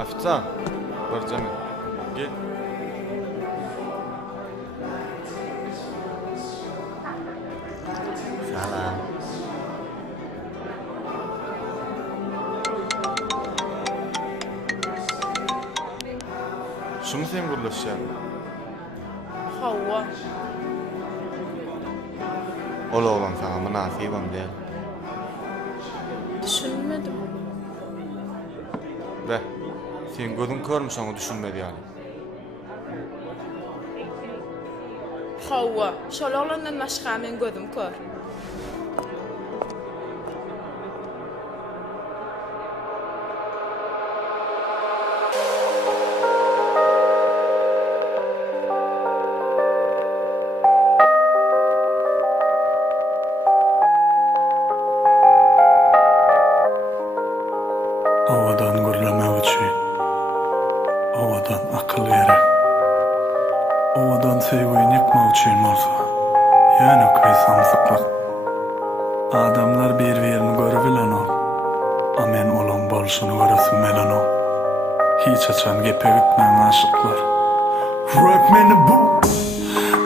Aftan, barcamı. Gel. Salam. Şunu sen gurlaşan. Havva. Ola olan sana münasibam değil. Düşünmedim. Be, sen gözün körmüş onu düşünmedi yani. Havva. Şol oğlandan başka men gözüm kör. Owadan gürlemek için, owadan akıl verek, owadan sevgiyi yıkmak için bolsa, ýöne köý samsyklak. Adamlar bir-birini görüp bilenok, a men olan bolşuny göresim melenok. Hiç açan gepe gitmän aşyklar. Röp meni bu,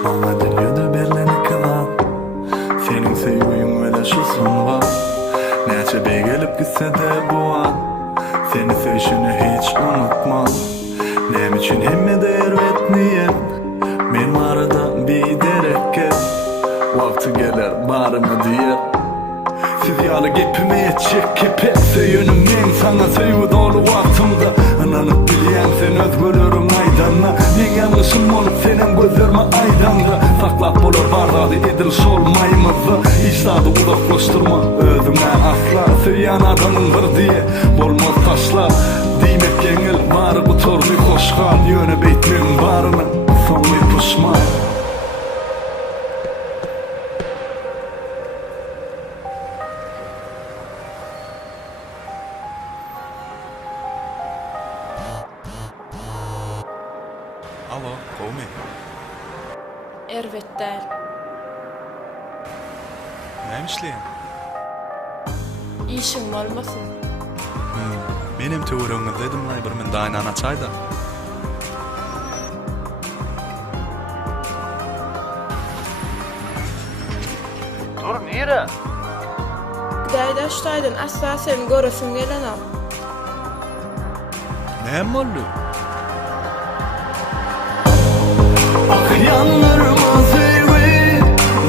bana dünýede berleni kalan. Senin sevgiň öle şu sunga, näçe bey gelip gitse de bu an. Seni sevişini hiç unutmam. Nem için hemme değer etmeyen benim arada bir derek gel. Vakti gelir barımı diyer. Siz yalı gepime yetecek kepekse yönüm men sana sevgi dolu vaktimde. Ananıp bilyen sen özgürlürüm aydanla. Men yanlışım olup senin gözlerime aydanda. Saklap olur bardadı ediliş olmaymızı. İştadı uzaklaştırma özüme asla. Sevyan adamındır diye bolmaz taşla. Diymek yengil barı bu torbi hoşgal. Yöne beytmen barını son bir puşman. Alo, kovme. Ervet değil. Näme işleýän? İşin olmasın. Benim töwerüňde dedim lay bir men daýnan açaýda. Dur nere? Gidayda şutaydın asla seni göresim gelenem. Näme boldy? Yanlarıma sevgi,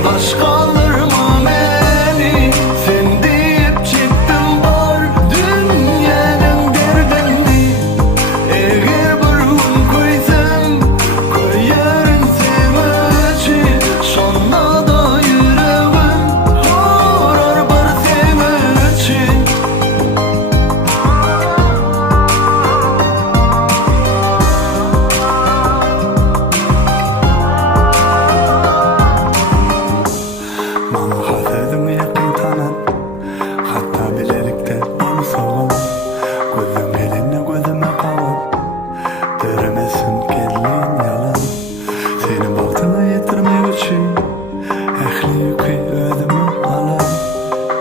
başkalarıma beni. Sen deyip çıktın var dünyanın derdini. Eğer bir gün koysam, koyarım seni için. Şonna da yüreğim horar bir seni için. Bana hasredimi yakın tanan, hatta bilelikte onu soğan. Gözüm eline gözüme kalan, göremesin kendin yalan. Seni bahtına yetirmek için ehli yükü özüme alan.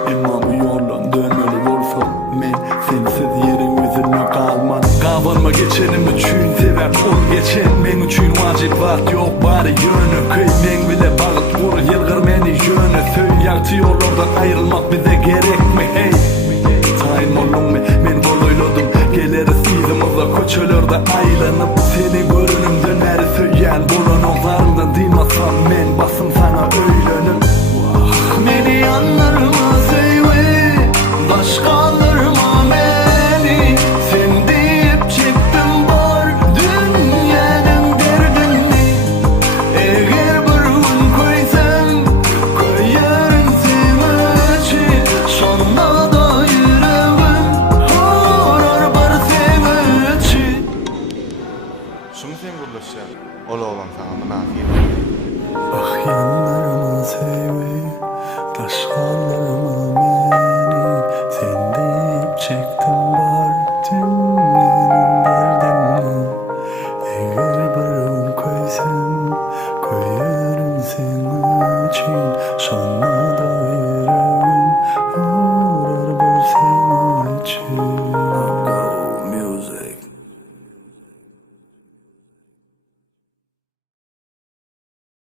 Ama bu yoldan dönmeli olsam men sensiz yerin yüzüne kalmaz. Kabanma geçenim üçün sebep ol geçen men üçün vacip vaat yok bari yönü kıy men bile bağıt vur yılgır meni yönü söy yaktı yollardan ayrılmak bize